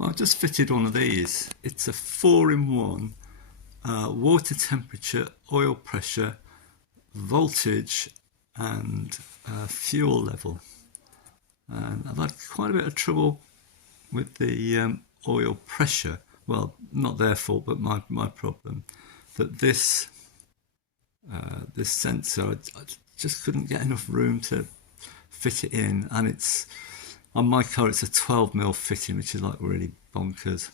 Well, I've just fitted one of these. It's a 4-in-1 water temperature, oil pressure, voltage and fuel level. And I've had quite a bit of trouble with the oil pressure. Well, not their fault, but my problem. That this sensor, I just couldn't get enough room to fit it in, and it's on my car it's a 12mm fitting, which is like really bonkers,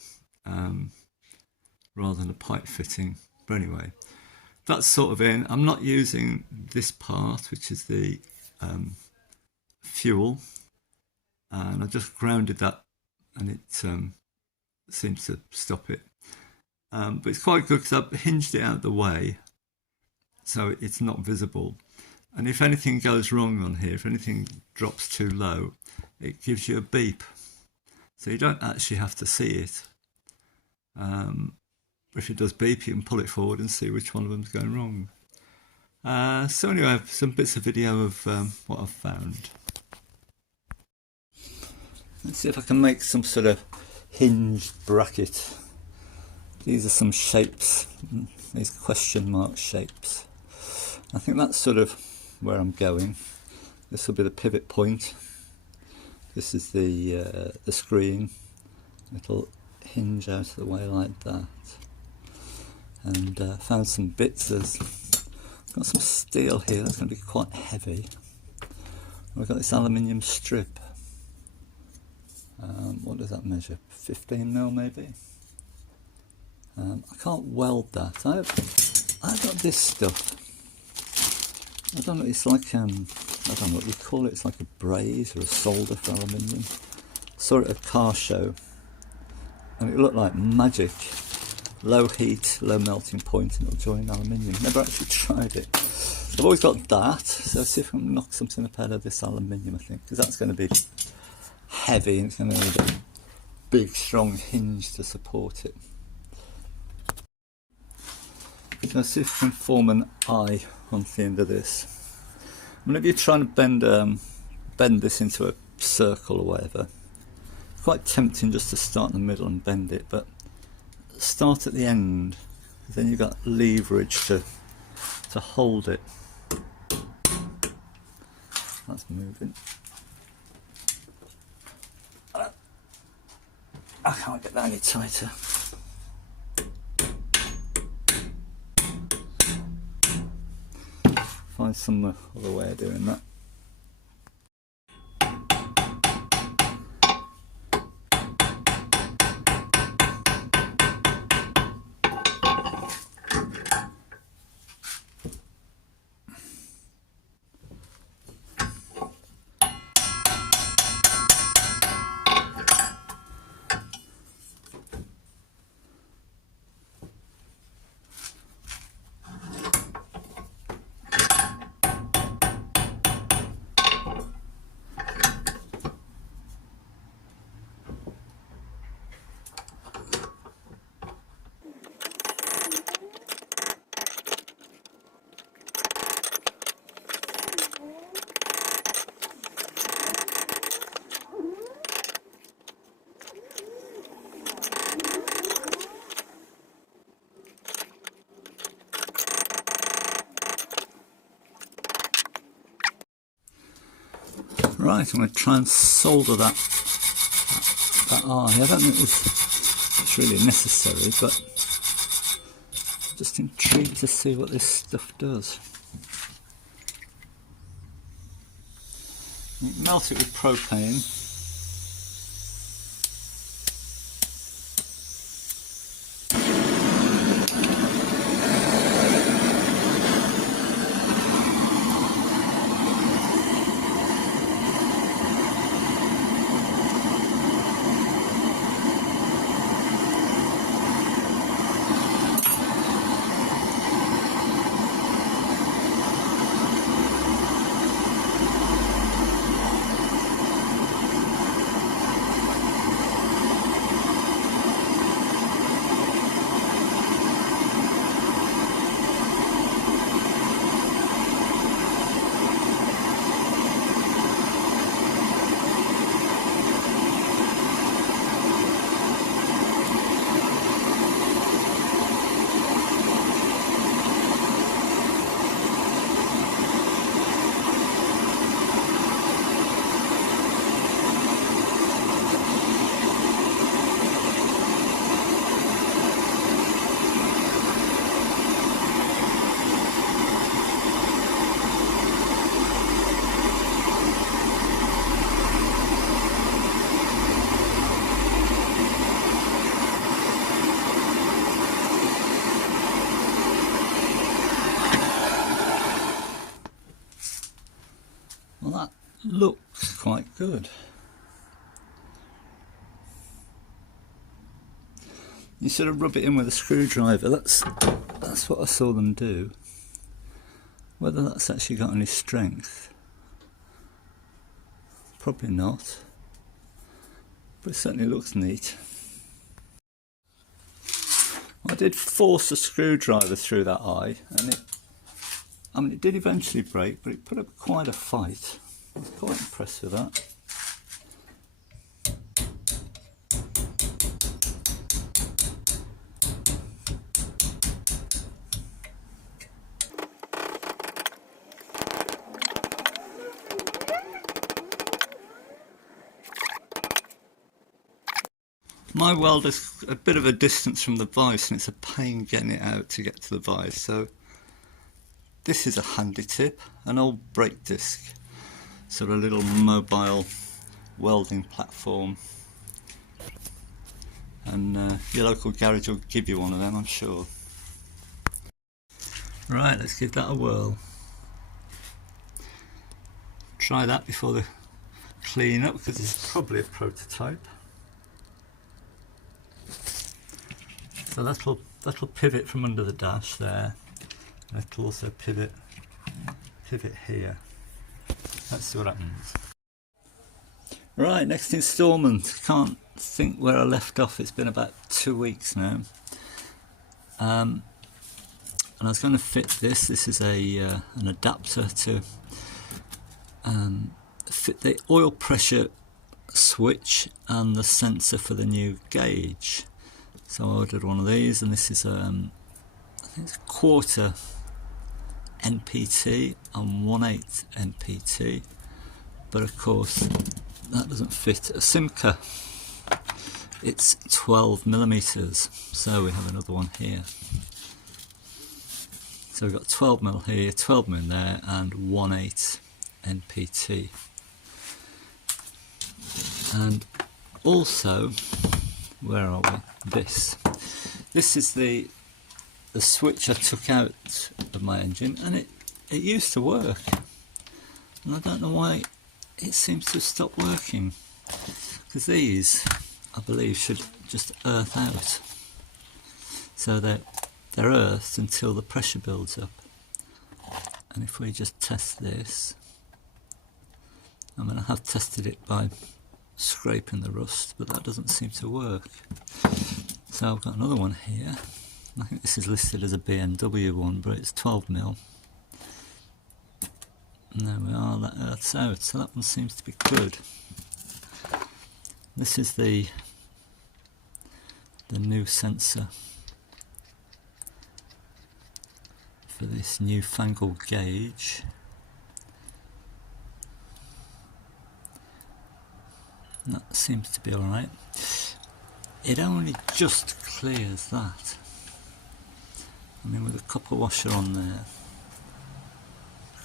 rather than a pipe fitting. But anyway, that's sort of in. I'm not using this part, which is the fuel, and I just grounded that, and it seems to stop it. But it's quite good because I've hinged it out of the way, so it's not visible. And if anything goes wrong on here, if anything drops too low, it gives you a beep. So you don't actually have to see it. If it does beep, you can pull it forward and see which one of them's going wrong. So anyway, I have some bits of video of what I've found. Let's see if I can make some sort of hinged bracket. These are some shapes, these question mark shapes. I think that's sort of where I'm going. This will be the pivot point. This is the screen. It'll hinge out of the way like that. And found some bits. There's got some steel here. That's going to be quite heavy. We've got this aluminium strip. What does that measure? 15mm maybe. I can't weld that. I've got this stuff. I don't know. It's like I don't know what you call it. It's like a braze or a solder for aluminium. Saw it at a car show, and it looked like magic. Low heat, low melting point, and it'll join aluminium. Never actually tried it. I've always got that. So let's see if I can knock something up out of this aluminium. I think because that's going to be heavy and it's going to need a big, strong hinge to support it. So let's see if I can form an eye on the end of this. Whenever you're trying to bend this into a circle or whatever, it's quite tempting just to start in the middle and bend it, but start at the end, then you've got leverage to hold it. That's moving. I can't get that any tighter. Find some other way of doing that. Right, I'm going to try and solder that eye. I don't think it's really necessary, but I'm just intrigued to see what this stuff does. You melt it with propane. looks quite good. You sort of rub it in with a screwdriver. That's what I saw them do. Whether that's actually got any strength, probably not, but it certainly looks neat. I did force a screwdriver through that eye, and it did eventually break, but it put up quite a fight. I was quite impressed with that. My welder's a bit of a distance from the vise, and it's a pain getting it out to get to the vise, so this is a handy tip, an old brake disc, sort of a little mobile welding platform, and your local garage will give you one of them, I'm sure. Right, let's give that a whirl. Try that before the clean up, because it's probably a prototype. So that'll pivot from under the dash there. And it'll also pivot here. Let's see what happens. Right, next instalment. Can't think where I left off. It's been about 2 weeks now. And I was going to fit this. This is an adapter to fit the oil pressure switch and the sensor for the new gauge. So I ordered one of these, and this is I think it's 1/4 NPT and 1/8 NPT, but of course that doesn't fit a Simca. It's 12mm, so we have another one here. So we've got 12mm here, 12mm there, and 1/8 NPT. And also, where are we? This is the switch I took out of my engine, and it used to work, and I don't know why it seems to have stopped working, because these, I believe, should just earth out, so they're earthed until the pressure builds up. And if we just test this, I mean, I have tested it by scraping the rust, but that doesn't seem to work. So I've got another one here. I think this is listed as a BMW one, but it's 12mm. And there we are, that earths out, so that one seems to be good. This is the new sensor for this newfangled gauge. That seems to be alright. It only just clears that. I mean, with a copper washer on there.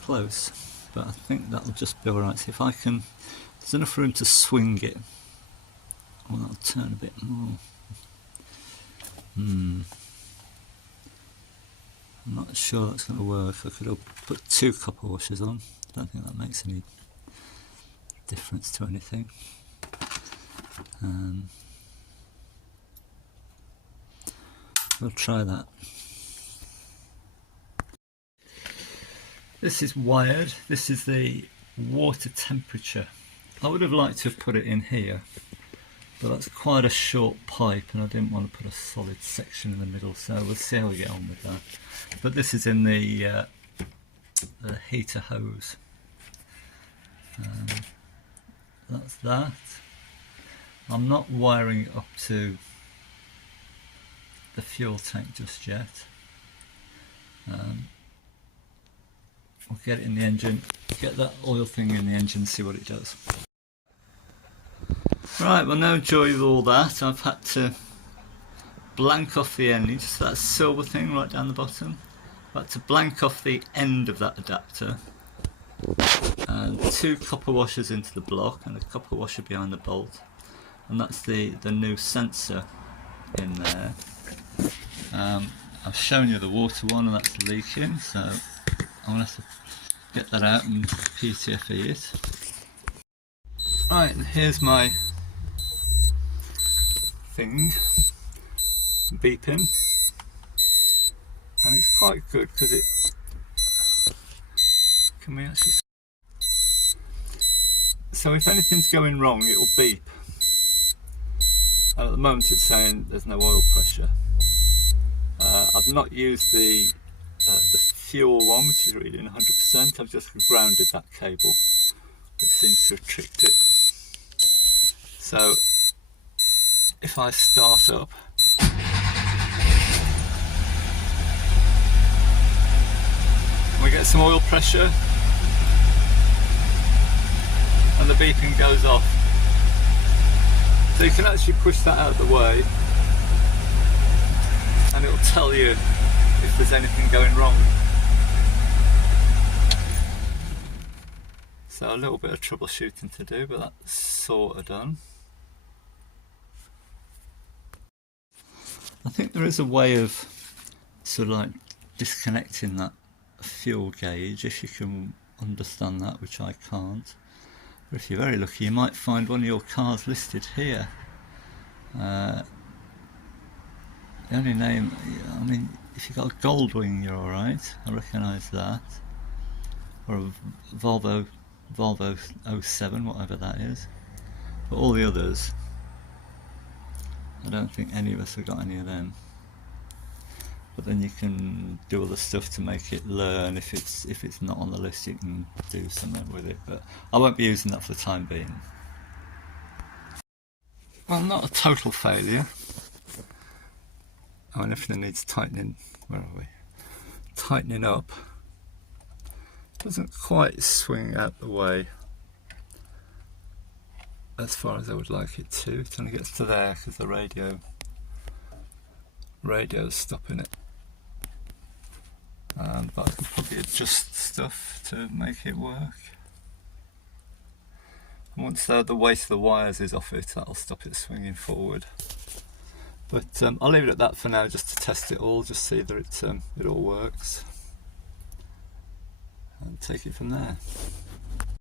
Close, but I think that'll just be alright. See if I can, there's enough room to swing it. Well, that'll turn a bit more. I'm not sure that's going to work. I could have put 2 copper washers on. I don't think that makes any difference to anything. We'll try that. This is wired. This is the water temperature. I would have liked to have put it in here, but that's quite a short pipe, and I didn't want to put a solid section in the middle, so we'll see how we get on with that. But this is in the heater hose. That's that. I'm not wiring it up to the fuel tank just yet. We'll get it in the engine, get that oil thing in the engine, see what it does. Right, well, no joy with all that. I've had to blank off the end, just that silver thing right down the bottom. I've had to blank off the end of that adapter, and 2 copper washers into the block and a copper washer behind the bolt, and that's the new sensor in there. I've shown you the water one, and that's leaking, so I'm going to have to get that out and PTFE it. Right, and here's my thing beeping, and it's quite good because it, can we actually, so if anything's going wrong it will beep, and at the moment it's saying there's no oil pressure. I've not used the fuel one, which is reading 100%. I've just grounded that cable, which seems to have tricked it. So if I start up, we get some oil pressure and the beeping goes off. So you can actually push that out of the way and it'll tell you if there's anything going wrong. So a little bit of troubleshooting to do, but that's sort of done. I think there is a way of sort of like disconnecting that fuel gauge, if you can understand that, which I can't. But if you're very lucky you might find one of your cars listed here. The only name, I mean, if you've got a Goldwing you're alright, I recognise that. Or a Volvo 07, whatever that is. But all the others, I don't think any of us have got any of them. But then you can do other stuff to make it learn. If it's not on the list, you can do something with it. But I won't be using that for the time being. Well, not a total failure. I mean, everything needs tightening. Where are we? Tightening up. Doesn't quite swing out the way as far as I would like it to. It only gets to there because the radio's stopping it. But I can probably adjust stuff to make it work. And once the weight of the wires is off it, that'll stop it swinging forward. But I'll leave it at that for now, just to test it all, just see that it all works, and take it from there.